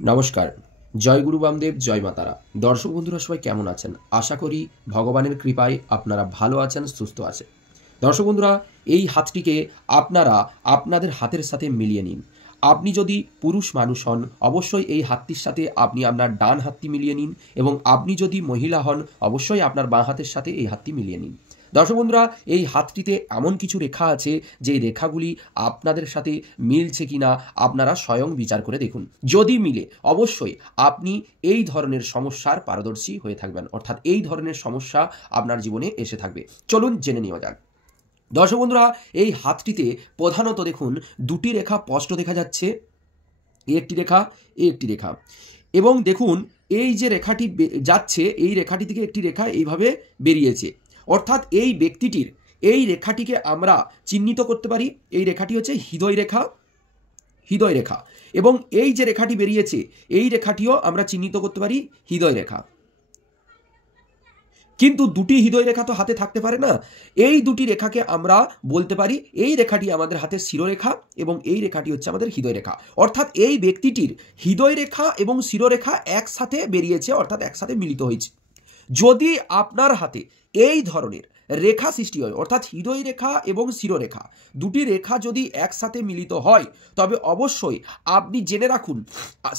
নমস্কার। জয় গুরু বামদেব, জয় মা তারা। দর্শক বন্ধুরা সবাই কেমন আছেন? আশা করি ভগবানের কৃপায় আপনারা ভালো আছেন, সুস্থ আছেন। দর্শক বন্ধুরা, এই হাতটিকে আপনারা আপনাদের হাতের সাথে মিলিয়ে নিন। আপনি যদি পুরুষ মানুষ হন, অবশ্যই এই হাতটির সাথে আপনি আপনার ডান হাতটি মিলিয়ে নিন, এবং আপনি যদি মহিলা হন, অবশ্যই আপনার বাঁ হাতের সাথে এই হাতটি মিলিয়ে নিন। দর্শক বন্ধুরা, এই হাতটিতে এমন কিছু রেখা আছে যে রেখাগুলি আপনাদের সাথে মিলছে কিনা আপনারা স্বয়ং বিচার করে দেখুন। যদি মিলে, অবশ্যই আপনি এই ধরনের সমস্যার পারদর্শী হয়ে থাকবেন, অর্থাৎ এই ধরনের সমস্যা আপনার জীবনে এসে থাকবে। চলুন জেনে নেওয়া যাক। দর্শক বন্ধুরা, এই হাতটিতে প্রধানত দেখুন দুটি রেখা স্পষ্ট দেখা যাচ্ছে, একটি রেখা, একটি রেখা, এবং দেখুন এই যে রেখাটি যাচ্ছে, এই রেখাটি থেকে একটি রেখা এইভাবে বেরিয়েছে, অর্থাৎ এই ব্যক্তিটির এই রেখাটিকে আমরা চিহ্নিত করতে পারি। এই রেখাটি হচ্ছে হৃদয় রেখা, হৃদয় রেখা, এবং এই যে রেখাটি বেরিয়েছে এই রেখাটিও আমরা চিহ্নিত করতে পারি হৃদয় রেখা। কিন্তু দুটি হৃদয় রেখা তো হাতে থাকতে পারে না। এই দুটি রেখাকে আমরা বলতে পারি এই রেখাটি আমাদের হাতের শিরোরেখা এবং এই রেখাটি হচ্ছে আমাদের হৃদয় রেখা। অর্থাৎ এই ব্যক্তিটির হৃদয় রেখা এবং শিরোরেখা একসাথে বেরিয়েছে, অর্থাৎ একসাথে মিলিত হয়েছে। যদি আপনার হাতে এই ধরনের রেখা সৃষ্টি হয়, অর্থাৎ হৃদয় রেখা এবং শিরোরেখা দুটি রেখা যদি একসাথে মিলিত হয়, তবে অবশ্যই আপনি জেনে রাখুন,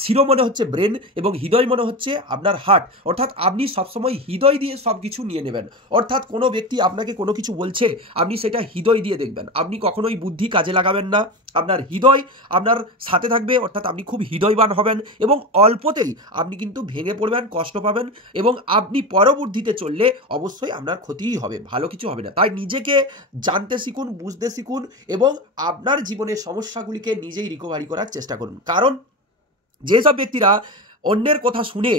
শিরো মনে হচ্ছে ব্রেন এবং হৃদয় মনে হচ্ছে আপনার হার্ট। অর্থাৎ আপনি সবসময় হৃদয় দিয়ে সব কিছু নিয়ে নেবেন। অর্থাৎ কোনো ব্যক্তি আপনাকে কোনো কিছু বলছে, আপনি সেটা হৃদয় দিয়ে দেখবেন। আপনি কখনোই বুদ্ধি কাজে লাগাবেন না, আপনার হৃদয় আপনার সাথে থাকবে। অর্থাৎ আপনি খুব হৃদয়বান হবেন এবং অল্পতেই আপনি কিন্তু ভেঙে পড়বেন, কষ্ট পাবেন, এবং আপনি পরবর্তীতে চললে অবশ্যই আপনার ক্ষতিই হবে, ভালো কিছু হবে না। তাই নিজেকে জানতে শিখুন, বুঝতে শিখুন, এবং আপনার জীবনের সমস্যাগুলিকে নিজেই রিকভারি করার চেষ্টা করুন। কারণ যেসব ব্যক্তিরা অন্যের কথা শুনে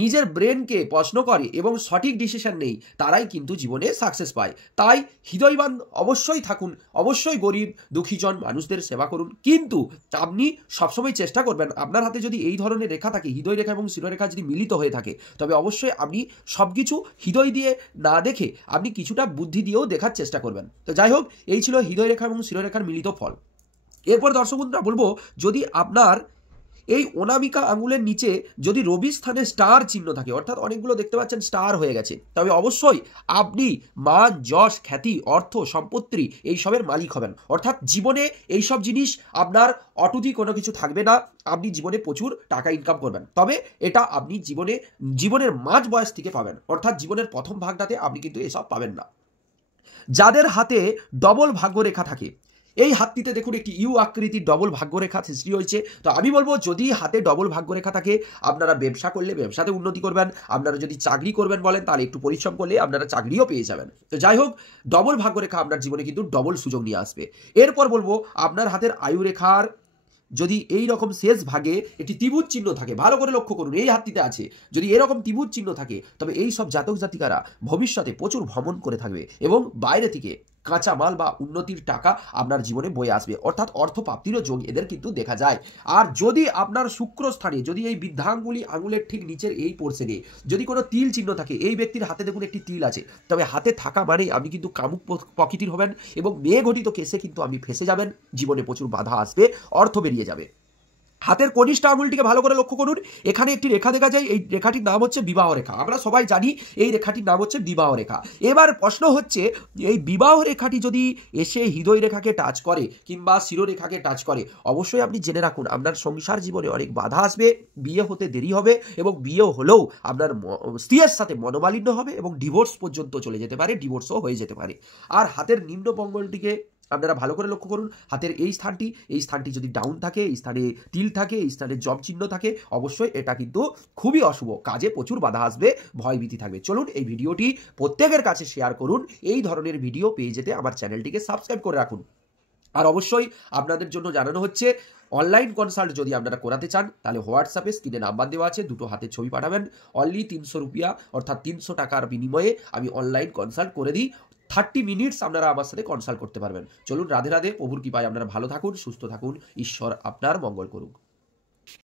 নিজের ব্রেনকে প্রশ্ন করে এবং সঠিক ডিসিশন নেই, তারাই কিন্তু জীবনে সাকসেস পায়। তাই হৃদয়বান অবশ্যই থাকুন, অবশ্যই গরিব দুঃখীজন মানুষদের সেবা করুন, কিন্তু আপনি সবসময় চেষ্টা করবেন আপনার হাতে যদি এই ধরনের রেখা থাকে, হৃদয় রেখা এবং শিরোরেখা যদি মিলিত হয়ে থাকে, তবে অবশ্যই আপনি সব কিছু হৃদয় দিয়ে না দেখে আপনি কিছুটা বুদ্ধি দিয়েও দেখার চেষ্টা করবেন। তো যাই হোক, এই ছিল হৃদয় রেখা এবং শিরোরেখার মিলিত ফল। এরপর দর্শক বন্ধুরা বলবো, যদি আপনার এই অনামিকা আঙুলের নিচে যদি রবি স্থানে স্টার চিহ্ন থাকে, অর্থাৎ অনেকগুলো দেখতে পাচ্ছেন স্টার হয়ে গেছে, তবে অবশ্যই আপনি মান, যশ, খ্যাতি, অর্থ, সম্পত্তি এইসবের মালিক হবেন। অর্থাৎ জীবনে এইসব জিনিস আপনার অটুটি কোনো কিছু থাকবে না। আপনি জীবনে প্রচুর টাকা ইনকাম করবেন, তবে এটা আপনি জীবনের মাঝ বয়স থেকে পাবেন, অর্থাৎ জীবনের প্রথম ভাগটাতে আপনি কিন্তু এসব পাবেন না। যাদের হাতে ডবল ভাগ্যরেখা থাকে, এই হাতটিতে দেখুন একটি ইউ আকৃতির ডবল ভাগ্যরেখা সৃষ্টি হয়েছে। তো আমি বলবো, যদি হাতে ডবল ভাগ্যরেখা থাকে, আপনারা ব্যবসা করলে ব্যবসাতে উন্নতি করবেন। আপনারা যদি চাকরি করবেন বলেন, তাহলে একটু পরিশ্রম করলে আপনারা চাকরিও পেয়ে যাবেন। তো যাই হোক, ডবল ভাগ্যরেখা আপনার জীবনে কিন্তু ডবল সুযোগ নিয়ে আসবে। এরপর বলবো, আপনার হাতের আয়ু রেখার যদি এই রকম শেষ ভাগে একটি ত্রিভুজ চিহ্ন থাকে, ভালো করে লক্ষ্য করুন, এই হাতটিতে আছে, যদি এরকম ত্রিভুজ চিহ্ন থাকে, তবে এই সব জাতক জাতিকারা ভবিষ্যতে প্রচুর ভ্রমণ করে থাকবে এবং বাইরে থেকে কাঁচা মাল বা উন্নতির টাকা আপনার জীবনে বয়ে আসবে, অর্থাৎ অর্থ প্রাপ্তিরও যোগ এদের কিন্তু দেখা যায়। আর যদি আপনার শুক্র স্থানে, যদি এই বৃদ্ধাঙ্গুলি আঙুলের ঠিক নিচের এই পোর্শনে যদি কোনো তিল চিহ্ন থাকে, এই ব্যক্তির হাতে দেখুন একটি তিল আছে, তবে হাতে থাকা মানেই আপনি কিন্তু কামুক প্রকৃতির হবেন এবং মেয়ে ঘটিত কেসে কিন্তু আপনি ফেসে যাবেন, জীবনে প্রচুর বাধা আসবে, অর্থ বেরিয়ে যাবে। হাতের কনিষ্ঠ আঙুলটিকে ভালো করে লক্ষ্য করুন, এখানে একটি রেখা দেখা যায়, এই রেখাটির নাম হচ্ছে বিবাহ রেখা। আমরা সবাই জানি এই রেখাটির নাম হচ্ছে বিবাহ রেখা। এবার প্রশ্ন হচ্ছে, এই বিবাহ রেখাটি যদি এসে হৃদয় রেখাকে টাচ করে কিংবা শিরোরেখাকে টাচ করে, অবশ্যই আপনি জেনে রাখুন আপনার সংসার জীবনে অনেক বাধা আসবে, বিয়ে হতে দেরি হবে, এবং বিয়ে হলেও আপনার স্ত্রীর সাথে মনোমালিন্য হবে এবং ডিভোর্স পর্যন্ত চলে যেতে পারে, ডিভোর্সও হয়ে যেতে পারে। আর হাতের নিম্ন পঙ্গলটিকে আপনারা ভালো করে লক্ষ্য করুন, হাতের এই স্থানটি যদি ডাউন থাকে, এই স্থানে তিল থাকে, এই স্থানে জব চিহ্ন থাকে, অবশ্যই এটা কিন্তু খুবই অশুভ, কাজে প্রচুর বাধা আসবে, ভয়ভীতি থাকবে। চলুন এই ভিডিওটি প্রত্যেকের কাছে শেয়ার করুন। এই ধরনের ভিডিও পেয়ে যেতে আমার চ্যানেলটিকে সাবস্ক্রাইব করে রাখুন। আর অবশ্যই আপনাদের জন্য জানানো হচ্ছে, অনলাইন কনসাল্ট যদি আপনারা করাতে চান, তাহলে হোয়াটসঅ্যাপে স্ক্রিনে নাম্বার দেওয়া আছে, দুটো হাতের ছবি পাঠাবেন, অনলি 300 রুপিয়া, অর্থাৎ 300 টাকার বিনিময়ে আমি অনলাইন কনসাল্ট করে দিই। 30 মিনিটস আপনারা আমার সাথে কনসাল্ট করতে পারবেন। চলুন, রাধে রাধে, প্রভুর কৃপায় আপনারা ভালো থাকুন, সুস্থ থাকুন, ঈশ্বর আপনার মঙ্গল করুক।